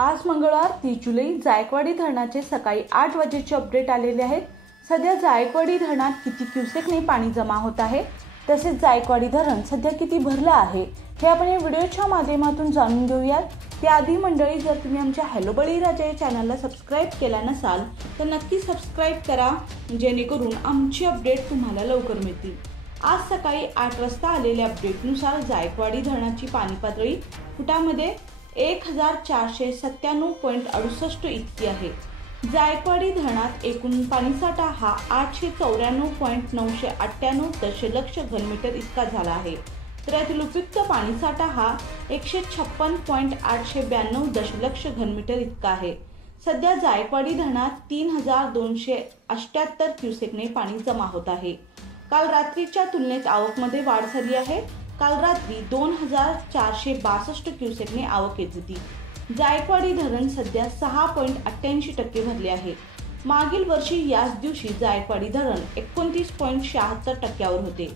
आज मंगळवार 30 जुलै जायकवाडी धरणाचे सकाळी 8 वाजेचे अपडेट आलेले आहेत। सध्या जायकवाडी धरणात किती क्युसेकने पाणी जमा होत आहे, तसेच जायकवाडी धरण सध्या किती भरलं आहे हे आपण या व्हिडिओच्या माध्यमातून जाणून घेऊयात। त्याआधी मंडळी, जर तुम्ही आमच्या हॅलो बळीराजा या चॅनलला सबस्क्राइब केला नसाल तर नक्की सबस्क्राइब करा, जेणेकरून आमचे अपडेट तुम्हाला लवकर मिळतील। आज सकाळी 8 वाजता आलेल्या अपडेटनुसार जायकवाडी धरणाची पाणी पातळी फुटामध्ये 1497.68 इतकी आहे। जायकवाडी धरणात एकूण पाणीसाठा हा 894.998 दशलक्ष घनमीटर इतका झाला आहे, तर यातील उपयुक्त पाणीसाठा हा 156.892 दशलक्ष घनमीटर इतका आहे। सध्या जायकवाडी धरणात 3278 क्युसेकने पाणी जमा होत आहे। काल रात्रीच्या तुलनेत आवकमध्ये वाढ झाली आहे। काल रात्री 2462 क्युसेकने आवक येत होती। जायकवाडी धरण सध्या 6.88% भरले आहे। मागील वर्षी याच दिवशी जायकवाडी धरण 29.76% होते।